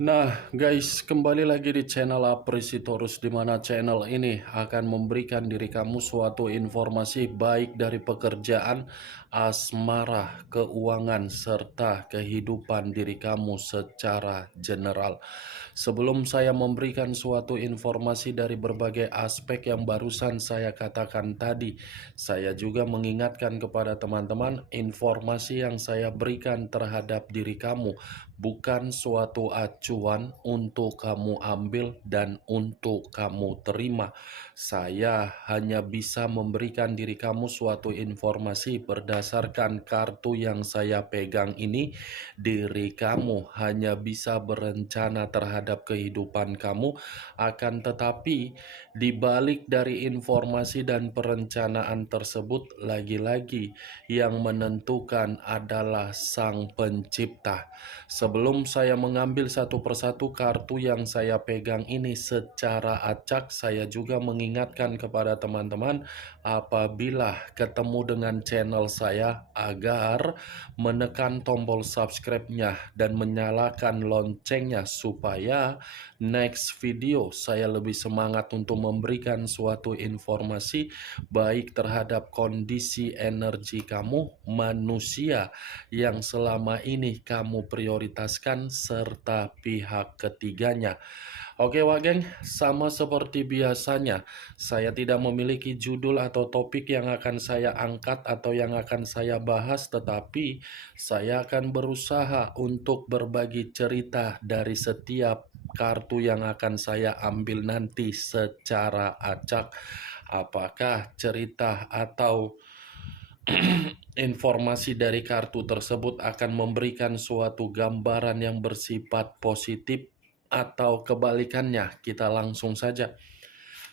Nah, guys, kembali lagi di channel Apresitorus, di mana channel ini akan memberikan diri kamu suatu informasi baik dari pekerjaan, asmara, keuangan, serta kehidupan diri kamu secara general. Sebelum saya memberikan suatu informasi dari berbagai aspek yang barusan saya katakan tadi, saya juga mengingatkan kepada teman-teman informasi yang saya berikan terhadap diri kamu bukan suatu acuan untuk kamu ambil dan untuk kamu terima. Saya hanya bisa memberikan diri kamu suatu informasi berdasarkan kartu yang saya pegang ini. Diri kamu hanya bisa berencana terhadap kehidupan kamu, akan tetapi di balik dari informasi dan perencanaan tersebut, lagi-lagi yang menentukan adalah Sang Pencipta. Sebelum saya mengambil satu persatu kartu yang saya pegang ini secara acak, saya juga mengingatkan kepada teman-teman apabila ketemu dengan channel saya agar menekan tombol subscribe-nya dan menyalakan loncengnya supaya next video saya lebih semangat untuk memberikan suatu informasi baik terhadap kondisi energi kamu, manusia yang selama ini kamu prioritaskan, serta pihak ketiganya. Oke Wak Geng, sama seperti biasanya, saya tidak memiliki judul atau topik yang akan saya angkat atau yang akan saya bahas, tetapi saya akan berusaha untuk berbagi cerita dari setiap kartu yang akan saya ambil nanti secara acak. Apakah cerita atau informasi dari kartu tersebut akan memberikan suatu gambaran yang bersifat positif atau kebalikannya? Kita langsung saja.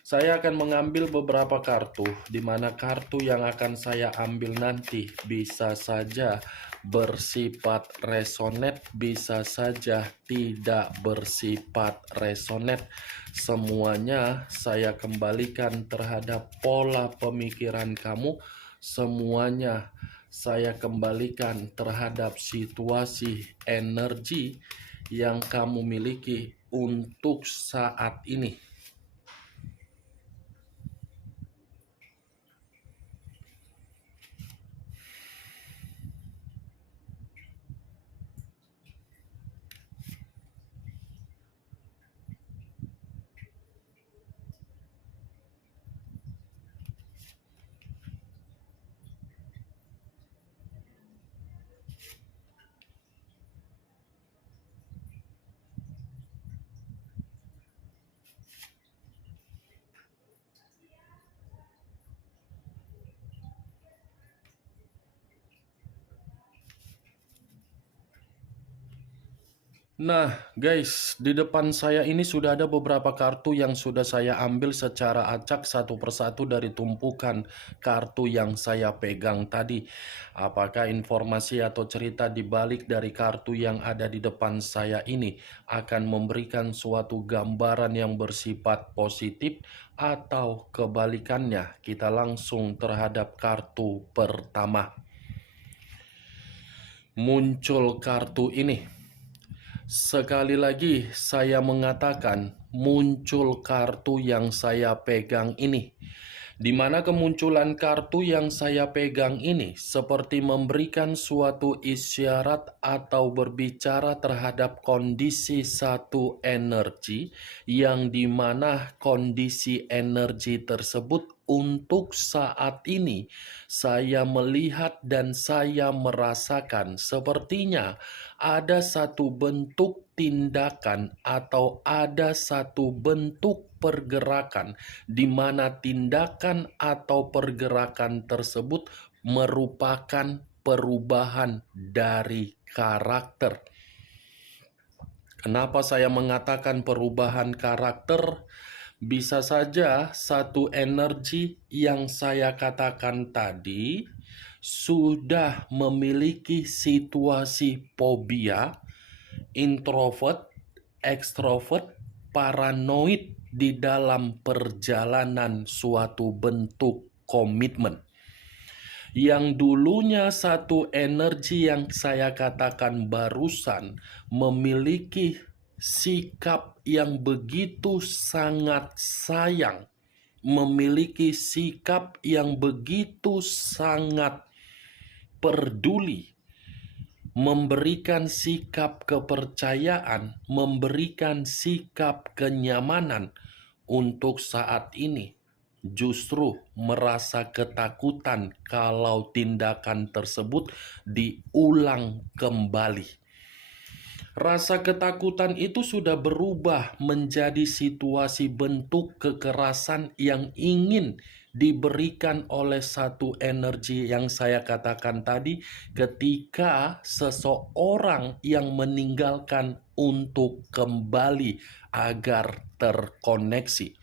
Saya akan mengambil beberapa kartu, di mana kartu yang akan saya ambil nanti bisa saja bersifat resonate, bisa saja tidak bersifat resonate. Semuanya saya kembalikan terhadap pola pemikiran kamu, semuanya saya kembalikan terhadap situasi energi yang kamu miliki untuk saat ini. Nah, guys, di depan saya ini sudah ada beberapa kartu yang sudah saya ambil secara acak satu persatu dari tumpukan kartu yang saya pegang tadi. Apakah informasi atau cerita di balik dari kartu yang ada di depan saya ini akan memberikan suatu gambaran yang bersifat positif atau kebalikannya? Kita langsung terhadap kartu pertama. Muncul kartu ini. Sekali lagi saya mengatakan muncul kartu yang saya pegang ini, di mana kemunculan kartu yang saya pegang ini seperti memberikan suatu isyarat atau berbicara terhadap kondisi satu energi, yang dimana kondisi energi tersebut untuk saat ini saya melihat dan saya merasakan sepertinya ada satu bentuk tindakan atau ada satu bentuk pergerakan di mana tindakan atau pergerakan tersebut merupakan perubahan dari karakter. Kenapa saya mengatakan perubahan karakter? Bisa saja satu energi yang saya katakan tadi sudah memiliki situasi fobia, introvert, ekstrovert, paranoid di dalam perjalanan suatu bentuk komitmen. Yang dulunya satu energi yang saya katakan barusan memiliki sikap yang begitu sangat sayang, memiliki sikap yang begitu sangat peduli, memberikan sikap kepercayaan, memberikan sikap kenyamanan untuk saat ini, justru merasa ketakutan kalau tindakan tersebut diulang kembali. Rasa ketakutan itu sudah berubah menjadi situasi bentuk kekerasan yang ingin diberikan oleh satu energi yang saya katakan tadi, ketika seseorang yang meninggalkan untuk kembali agar terkoneksi.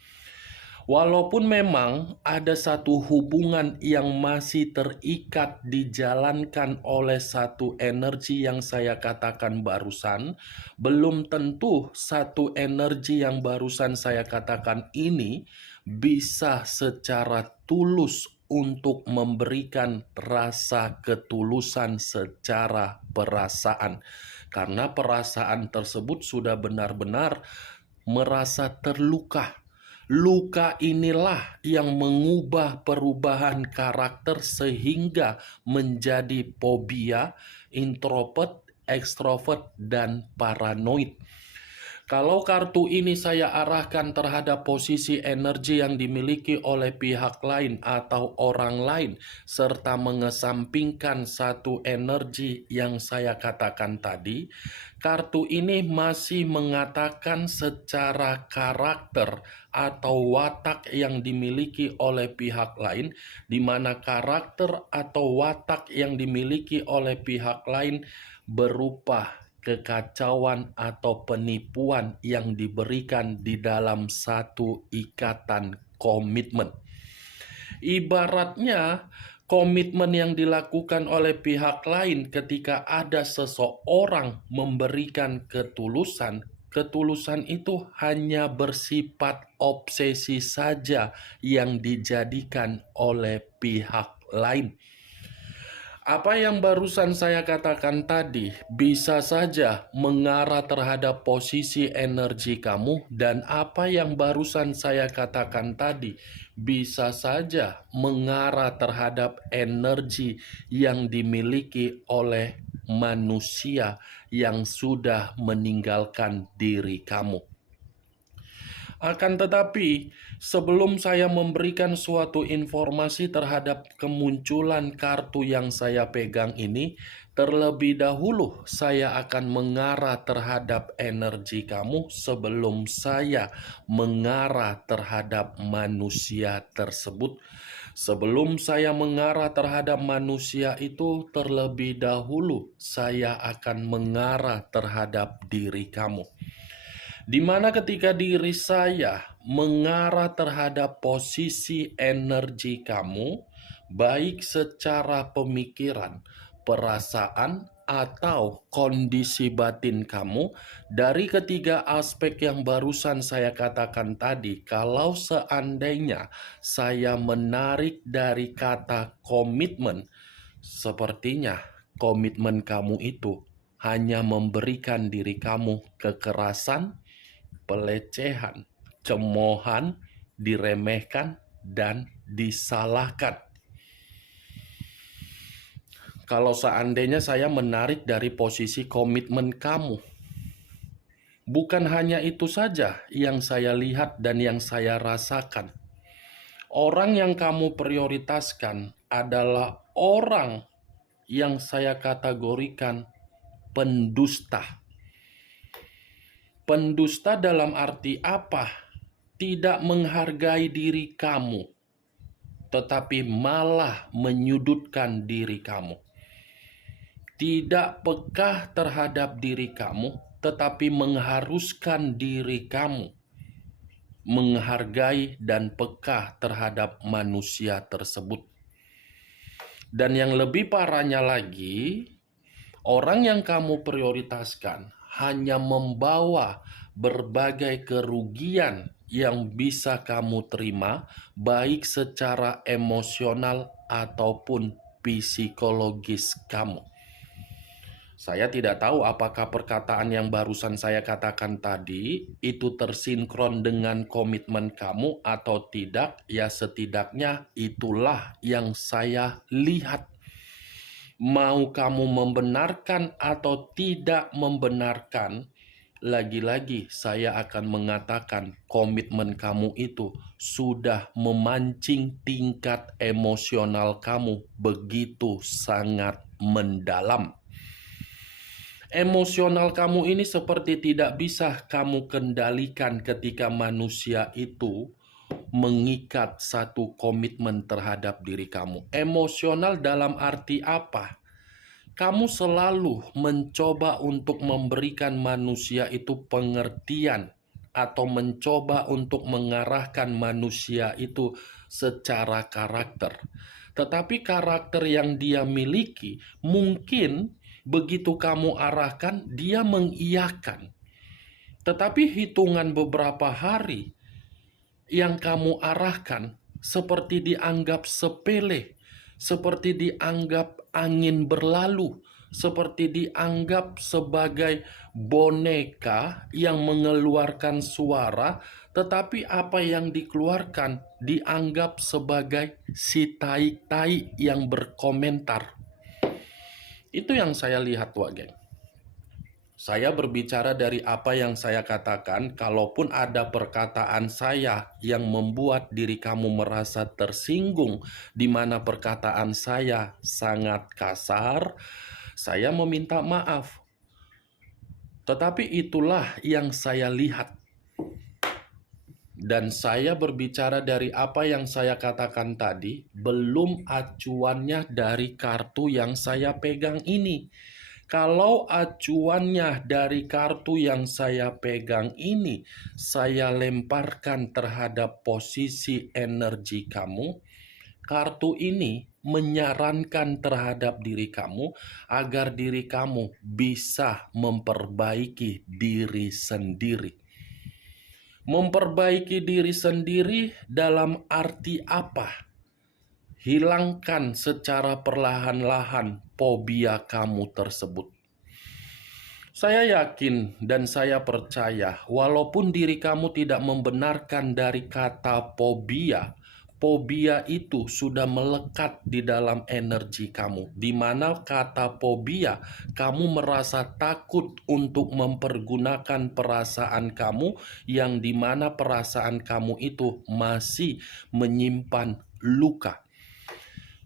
Walaupun memang ada satu hubungan yang masih terikat dijalankan oleh satu energi yang saya katakan barusan, belum tentu satu energi yang barusan saya katakan ini bisa secara tulus untuk memberikan rasa ketulusan secara perasaan. Karena perasaan tersebut sudah benar-benar merasa terluka. Luka inilah yang mengubah perubahan karakter sehingga menjadi fobia, introvert, ekstrovert, dan paranoid. Kalau kartu ini saya arahkan terhadap posisi energi yang dimiliki oleh pihak lain atau orang lain, serta mengesampingkan satu energi yang saya katakan tadi, kartu ini masih mengatakan secara karakter atau watak yang dimiliki oleh pihak lain, di mana karakter atau watak yang dimiliki oleh pihak lain berupa kekacauan atau penipuan yang diberikan di dalam satu ikatan komitmen. Ibaratnya komitmen yang dilakukan oleh pihak lain ketika ada seseorang memberikan ketulusan, ketulusan itu hanya bersifat obsesi saja yang dijadikan oleh pihak lain. Apa yang barusan saya katakan tadi bisa saja mengarah terhadap posisi energi kamu, dan apa yang barusan saya katakan tadi bisa saja mengarah terhadap energi yang dimiliki oleh manusia yang sudah meninggalkan diri kamu. Akan tetapi, sebelum saya memberikan suatu informasi terhadap kemunculan kartu yang saya pegang ini, terlebih dahulu saya akan mengarah terhadap energi kamu sebelum saya mengarah terhadap manusia tersebut. Sebelum saya mengarah terhadap manusia itu, terlebih dahulu saya akan mengarah terhadap diri kamu. Di mana ketika diri saya mengarah terhadap posisi energi kamu, baik secara pemikiran, perasaan, atau kondisi batin kamu, dari ketiga aspek yang barusan saya katakan tadi, kalau seandainya saya menarik dari kata komitmen, sepertinya komitmen kamu itu hanya memberikan diri kamu kekerasan, pelecehan, cemoohan, diremehkan, dan disalahkan. Kalau seandainya saya menarik dari posisi komitmen kamu, bukan hanya itu saja yang saya lihat dan yang saya rasakan. Orang yang kamu prioritaskan adalah orang yang saya kategorikan pendusta. Pendusta dalam arti apa? Tidak menghargai diri kamu, tetapi malah menyudutkan diri kamu. Tidak peka terhadap diri kamu, tetapi mengharuskan diri kamu menghargai dan peka terhadap manusia tersebut. Dan yang lebih parahnya lagi, orang yang kamu prioritaskan hanya membawa berbagai kerugian yang bisa kamu terima, baik secara emosional ataupun psikologis kamu. Saya tidak tahu apakah perkataan yang barusan saya katakan tadi itu tersinkron dengan komitmen kamu atau tidak. Ya setidaknya itulah yang saya lihat. Mau kamu membenarkan atau tidak membenarkan, lagi-lagi saya akan mengatakan komitmen kamu itu sudah memancing tingkat emosional kamu begitu sangat mendalam. Emosional kamu ini seperti tidak bisa kamu kendalikan ketika manusia itu mengikat satu komitmen terhadap diri kamu. Emosional dalam arti apa? Kamu selalu mencoba untuk memberikan manusia itu pengertian atau mencoba untuk mengarahkan manusia itu secara karakter. Tetapi karakter yang dia miliki mungkin begitu kamu arahkan, dia mengiyakan. Tetapi hitungan beberapa hari yang kamu arahkan seperti dianggap sepele, seperti dianggap angin berlalu, seperti dianggap sebagai boneka yang mengeluarkan suara, tetapi apa yang dikeluarkan dianggap sebagai si tai-tai yang berkomentar. Itu yang saya lihat, Wak Geng. Saya berbicara dari apa yang saya katakan. Kalaupun ada perkataan saya yang membuat diri kamu merasa tersinggung, di mana perkataan saya sangat kasar, saya meminta maaf. Tetapi itulah yang saya lihat. Dan saya berbicara dari apa yang saya katakan tadi, belum acuannya dari kartu yang saya pegang ini. Kalau acuannya dari kartu yang saya pegang ini, saya lemparkan terhadap posisi energi kamu, kartu ini menyarankan terhadap diri kamu agar diri kamu bisa memperbaiki diri sendiri. Memperbaiki diri sendiri dalam arti apa? Hilangkan secara perlahan-lahan fobia kamu tersebut. Saya yakin dan saya percaya, walaupun diri kamu tidak membenarkan dari kata fobia, fobia itu sudah melekat di dalam energi kamu. Di mana kata fobia, kamu merasa takut untuk mempergunakan perasaan kamu, yang di mana perasaan kamu itu masih menyimpan luka.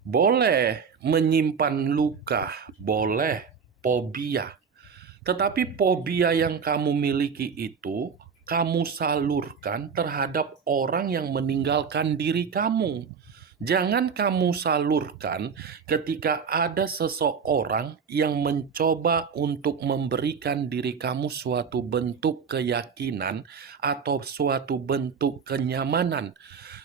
Boleh menyimpan luka, boleh fobia. Tetapi fobia yang kamu miliki itu, kamu salurkan terhadap orang yang meninggalkan diri kamu. Jangan kamu salurkan ketika ada seseorang yang mencoba untuk memberikan diri kamu suatu bentuk keyakinan atau suatu bentuk kenyamanan.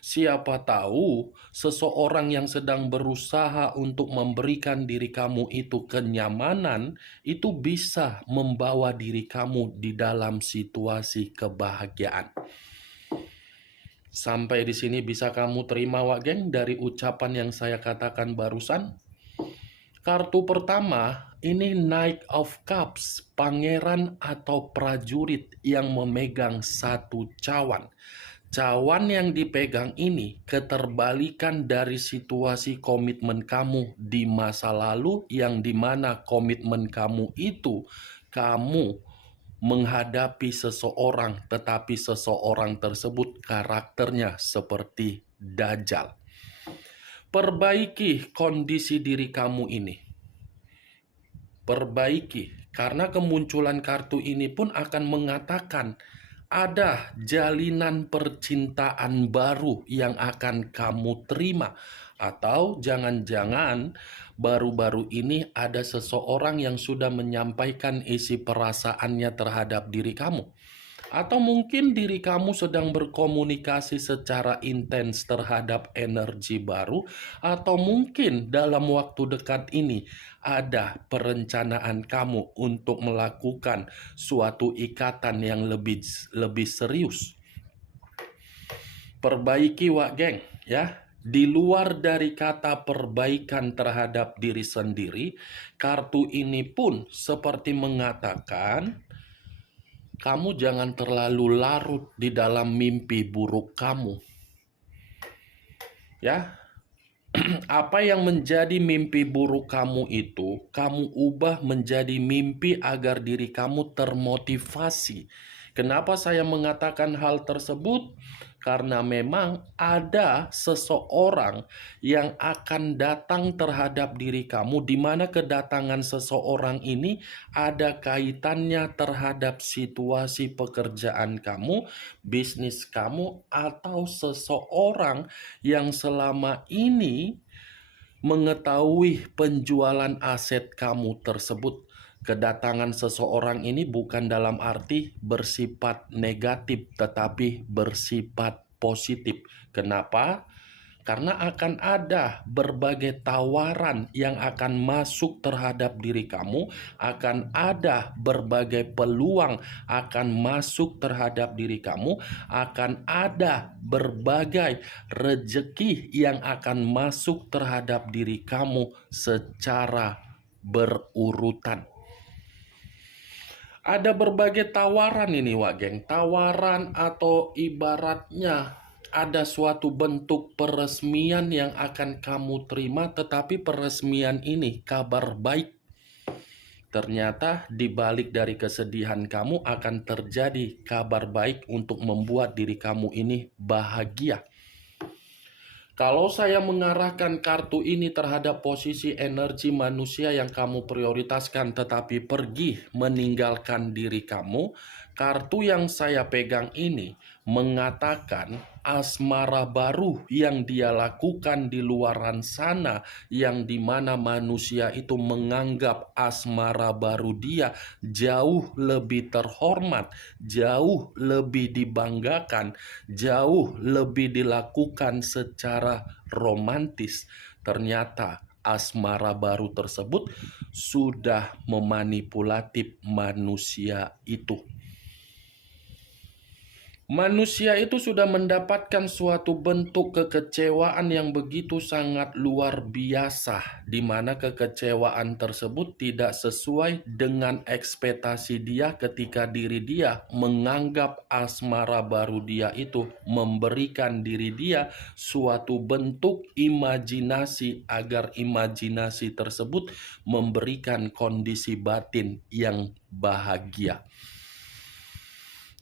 Siapa tahu seseorang yang sedang berusaha untuk memberikan diri kamu itu kenyamanan, itu bisa membawa diri kamu di dalam situasi kebahagiaan. Sampai di sini bisa kamu terima, Wak Geng, dari ucapan yang saya katakan barusan? Kartu pertama, ini Knight of Cups, pangeran atau prajurit yang memegang satu cawan. Cawan yang dipegang ini keterbalikan dari situasi komitmen kamu di masa lalu, yang dimana komitmen kamu itu kamu menghadapi seseorang, tetapi seseorang tersebut karakternya seperti Dajjal. Perbaiki kondisi diri kamu ini. Perbaiki, karena kemunculan kartu ini pun akan mengatakan ada jalinan percintaan baru yang akan kamu terima. Atau jangan-jangan baru-baru ini ada seseorang yang sudah menyampaikan isi perasaannya terhadap diri kamu. Atau mungkin diri kamu sedang berkomunikasi secara intens terhadap energi baru. Atau mungkin dalam waktu dekat ini ada perencanaan kamu untuk melakukan suatu ikatan yang lebih serius. Perbaiki, Wak Geng, ya. Di luar dari kata perbaikan terhadap diri sendiri, kartu ini pun seperti mengatakan, kamu jangan terlalu larut di dalam mimpi buruk kamu. Ya, apa yang menjadi mimpi buruk kamu itu, kamu ubah menjadi mimpi agar diri kamu termotivasi. Kenapa saya mengatakan hal tersebut? Karena memang ada seseorang yang akan datang terhadap diri kamu, di mana kedatangan seseorang ini ada kaitannya terhadap situasi pekerjaan kamu, bisnis kamu, atau seseorang yang selama ini mengetahui penjualan aset kamu tersebut. Kedatangan seseorang ini bukan dalam arti bersifat negatif, tetapi bersifat positif. Kenapa? Karena akan ada berbagai tawaran yang akan masuk terhadap diri kamu, akan ada berbagai peluang akan masuk terhadap diri kamu, akan ada berbagai rejeki yang akan masuk terhadap diri kamu secara berurutan. Ada berbagai tawaran ini, Wak Geng. Tawaran atau ibaratnya ada suatu bentuk peresmian yang akan kamu terima, tetapi peresmian ini kabar baik. Ternyata di balik dari kesedihan kamu akan terjadi kabar baik untuk membuat diri kamu ini bahagia. Kalau saya mengarahkan kartu ini terhadap posisi energi manusia yang kamu prioritaskan tetapi pergi meninggalkan diri kamu, kartu yang saya pegang ini mengatakan asmara baru yang dia lakukan di luaran sana, yang dimana manusia itu menganggap asmara baru dia jauh lebih terhormat, jauh lebih dibanggakan, jauh lebih dilakukan secara romantis. Ternyata asmara baru tersebut sudah memanipulatif manusia itu. Manusia itu sudah mendapatkan suatu bentuk kekecewaan yang begitu sangat luar biasa, di mana kekecewaan tersebut tidak sesuai dengan ekspektasi dia ketika diri dia menganggap asmara baru dia itu memberikan diri dia suatu bentuk imajinasi agar imajinasi tersebut memberikan kondisi batin yang bahagia.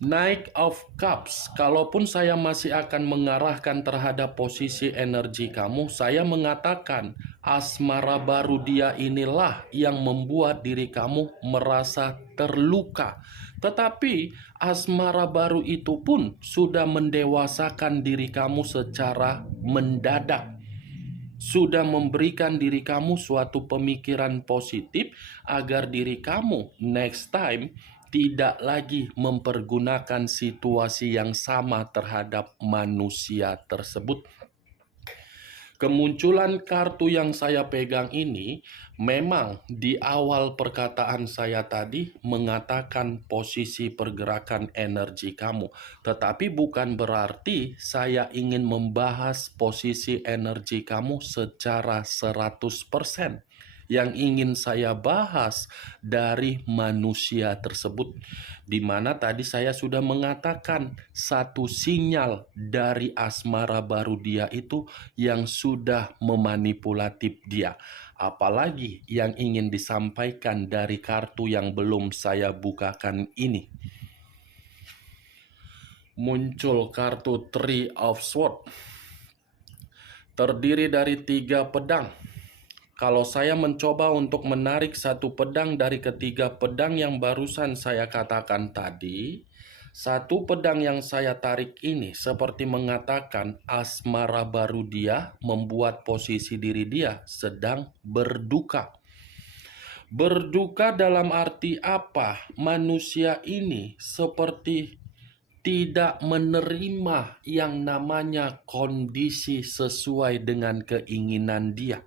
Knight of Cups, kalaupun saya masih akan mengarahkan terhadap posisi energi kamu, saya mengatakan asmara baru dia inilah yang membuat diri kamu merasa terluka. Tetapi asmara baru itu pun sudah mendewasakan diri kamu secara mendadak. Sudah memberikan diri kamu suatu pemikiran positif agar diri kamu next time tidak lagi mempergunakan situasi yang sama terhadap manusia tersebut. Kemunculan kartu yang saya pegang ini memang di awal perkataan saya tadi mengatakan posisi pergerakan energi kamu. Tetapi bukan berarti saya ingin membahas posisi energi kamu secara 100%. Yang ingin saya bahas dari manusia tersebut, di mana tadi saya sudah mengatakan satu sinyal dari asmara baru dia itu yang sudah memanipulatif dia. Apalagi yang ingin disampaikan dari kartu yang belum saya bukakan ini. Muncul kartu Three of Swords, terdiri dari 3 pedang. Kalau saya mencoba untuk menarik satu pedang dari ketiga pedang yang barusan saya katakan tadi, satu pedang yang saya tarik ini seperti mengatakan asmara baru dia membuat posisi diri dia sedang berduka. Berduka dalam arti apa? Manusia ini seperti tidak menerima yang namanya kondisi sesuai dengan keinginan dia.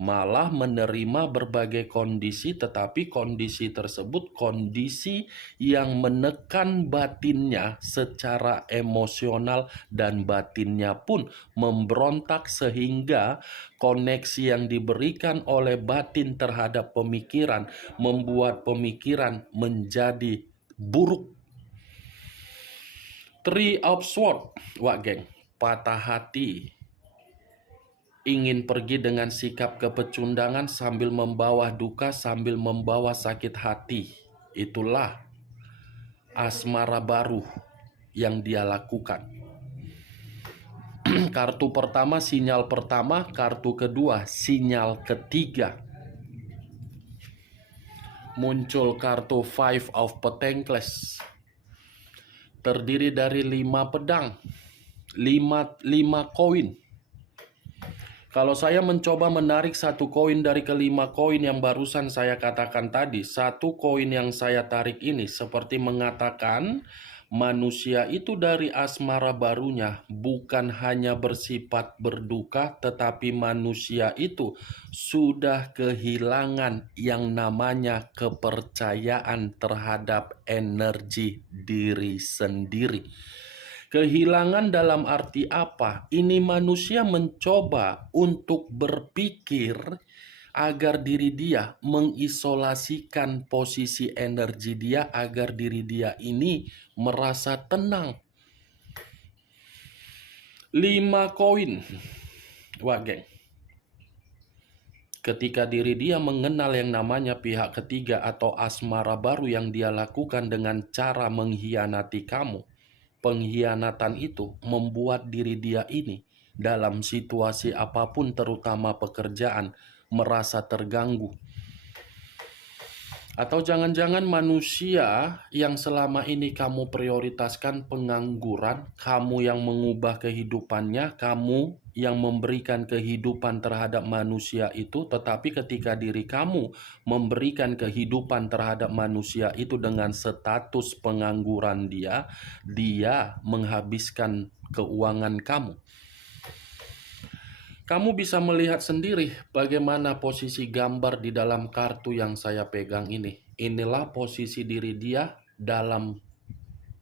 malah menerima berbagai kondisi, tetapi kondisi tersebut kondisi yang menekan batinnya secara emosional dan batinnya pun memberontak sehingga koneksi yang diberikan oleh batin terhadap pemikiran membuat pemikiran menjadi buruk. Three of Swords, wah geng, patah hati, ingin pergi dengan sikap kepecundangan sambil membawa duka, sambil membawa sakit hati. Itulah asmara baru yang dia lakukan. Kartu pertama, sinyal pertama. Kartu kedua, sinyal ketiga. Muncul kartu Five of Pentacles. Terdiri dari 5 pedang, 5 koin. Kalau saya mencoba menarik satu koin dari kelima koin yang barusan saya katakan tadi, satu koin yang saya tarik ini seperti mengatakan manusia itu dari asmara barunya bukan hanya bersifat berduka, tetapi manusia itu sudah kehilangan yang namanya kepercayaan terhadap energi diri sendiri. Kehilangan dalam arti apa? Ini manusia mencoba untuk berpikir agar diri dia mengisolasikan posisi energi dia, agar diri dia ini merasa tenang. 5 koin. Wah geng, ketika diri dia mengenal yang namanya pihak ketiga atau asmara baru yang dia lakukan dengan cara mengkhianati kamu, pengkhianatan itu membuat diri dia ini dalam situasi apapun, terutama pekerjaan, merasa terganggu. Atau jangan-jangan manusia yang selama ini kamu prioritaskan pengangguran, kamu yang mengubah kehidupannya, kamu yang memberikan kehidupan terhadap manusia itu, tetapi ketika diri kamu memberikan kehidupan terhadap manusia itu dengan status pengangguran dia menghabiskan keuangan kamu. Kamu bisa melihat sendiri bagaimana posisi gambar di dalam kartu yang saya pegang ini. Inilah posisi diri dia dalam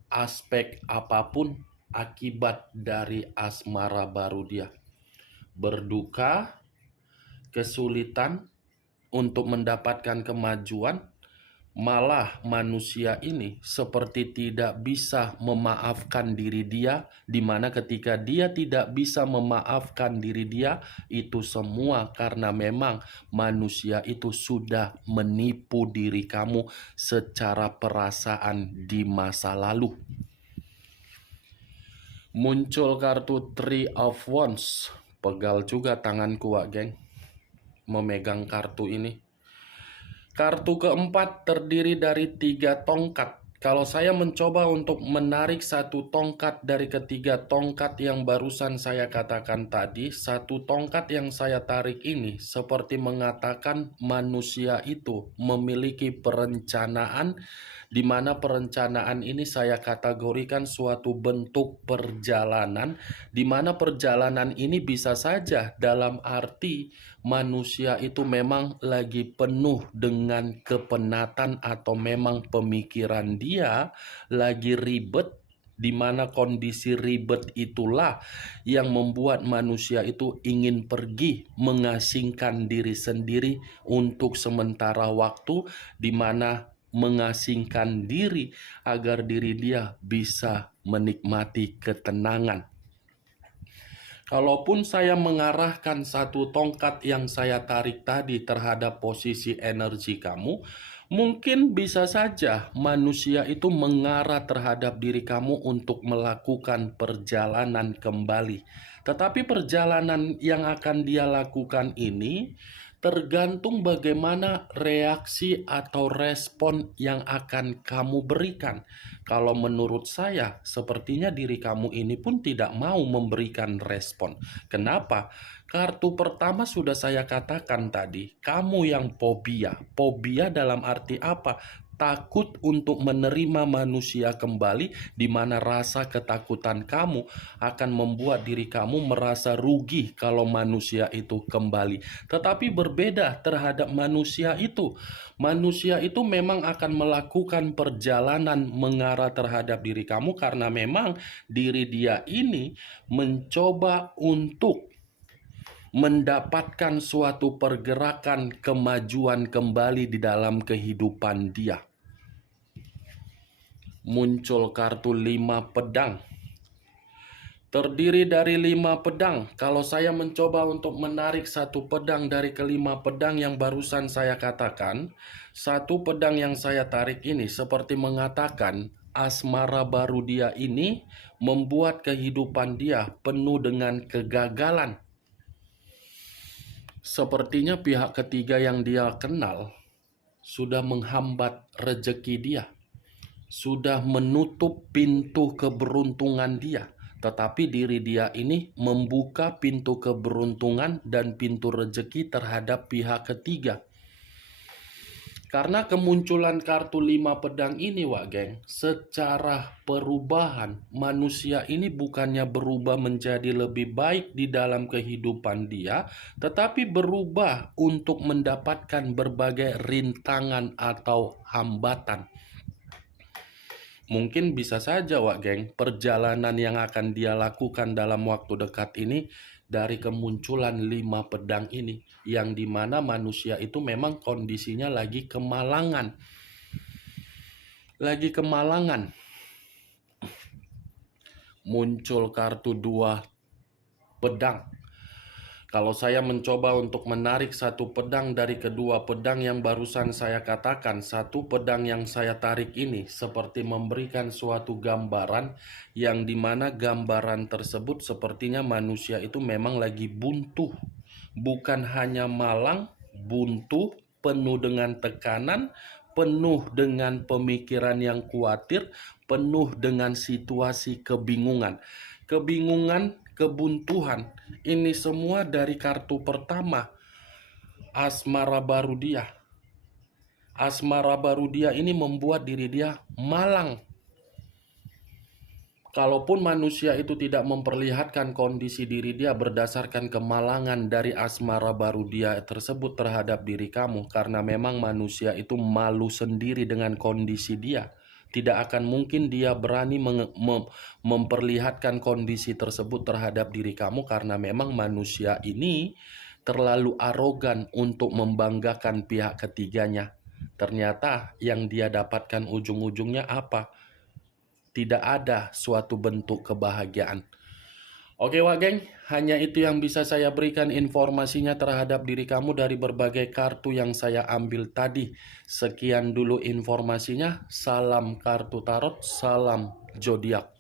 aspek apapun akibat dari asmara baru dia. Berduka, kesulitan untuk mendapatkan kemajuan, malah manusia ini seperti tidak bisa memaafkan diri dia, di mana ketika dia tidak bisa memaafkan diri dia, itu semua karena memang manusia itu sudah menipu diri kamu secara perasaan di masa lalu. Muncul kartu Three of Wands. Pegal juga tanganku, wak geng, memegang kartu ini. Kartu keempat terdiri dari 3 tongkat. Kalau saya mencoba untuk menarik satu tongkat dari ketiga tongkat yang barusan saya katakan tadi, satu tongkat yang saya tarik ini seperti mengatakan manusia itu memiliki perencanaan, di mana perencanaan ini saya kategorikan suatu bentuk perjalanan, di mana perjalanan ini bisa saja dalam arti manusia itu memang lagi penuh dengan kepenatan atau memang pemikiran dia lagi ribet, di mana kondisi ribet itulah yang membuat manusia itu ingin pergi mengasingkan diri sendiri untuk sementara waktu, di mana mengasingkan diri agar diri dia bisa menikmati ketenangan. Kalaupun saya mengarahkan satu tongkat yang saya tarik tadi terhadap posisi energi kamu, mungkin bisa saja manusia itu mengarah terhadap diri kamu untuk melakukan perjalanan kembali. Tetapi perjalanan yang akan dia lakukan ini tergantung bagaimana reaksi atau respon yang akan kamu berikan. Kalau menurut saya, sepertinya diri kamu ini pun tidak mau memberikan respon. Kenapa? Kartu pertama sudah saya katakan tadi, kamu yang fobia. Fobia dalam arti apa? takut untuk menerima manusia kembali, di mana rasa ketakutan kamu akan membuat diri kamu merasa rugi kalau manusia itu kembali. Tetapi berbeda terhadap manusia itu. Manusia itu memang akan melakukan perjalanan mengarah terhadap diri kamu karena memang diri dia ini mencoba untuk mendapatkan suatu pergerakan kemajuan kembali di dalam kehidupan dia. Muncul kartu 5 pedang. Terdiri dari 5 pedang. Kalau saya mencoba untuk menarik satu pedang dari kelima pedang yang barusan saya katakan, satu pedang yang saya tarik ini seperti mengatakan asmara baru dia ini membuat kehidupan dia penuh dengan kegagalan. Sepertinya pihak ketiga yang dia kenal sudah menghambat rezeki dia, sudah menutup pintu keberuntungan dia. Tetapi diri dia ini membuka pintu keberuntungan dan pintu rezeki terhadap pihak ketiga. Karena kemunculan kartu 5 pedang ini, Wak Geng, secara perubahan, manusia ini bukannya berubah menjadi lebih baik di dalam kehidupan dia, tetapi berubah untuk mendapatkan berbagai rintangan atau hambatan. Mungkin bisa saja, Wak Geng, perjalanan yang akan dia lakukan dalam waktu dekat ini dari kemunculan 5 pedang ini, yang dimana manusia itu memang kondisinya lagi kemalangan. Muncul kartu 2 pedang. Kalau saya mencoba untuk menarik satu pedang dari kedua pedang yang barusan saya katakan, satu pedang yang saya tarik ini seperti memberikan suatu gambaran yang dimana gambaran tersebut sepertinya manusia itu memang lagi buntu. Bukan hanya malang, buntu, penuh dengan tekanan, penuh dengan pemikiran yang khawatir, penuh dengan situasi kebingungan. Kebuntuan, ini semua dari kartu pertama, asmara baru dia. Asmara baru dia ini membuat diri dia malang. Kalaupun manusia itu tidak memperlihatkan kondisi diri dia berdasarkan kemalangan dari asmara baru dia tersebut terhadap diri kamu, karena memang manusia itu malu sendiri dengan kondisi dia. Tidak akan mungkin dia berani memperlihatkan kondisi tersebut terhadap diri kamu karena memang manusia ini terlalu arogan untuk membanggakan pihak ketiganya. Ternyata yang dia dapatkan ujung-ujungnya apa? Tidak ada suatu bentuk kebahagiaan. Oke, Wak Geng, hanya itu yang bisa saya berikan informasinya terhadap diri kamu dari berbagai kartu yang saya ambil tadi. Sekian dulu informasinya. Salam kartu tarot, salam zodiak.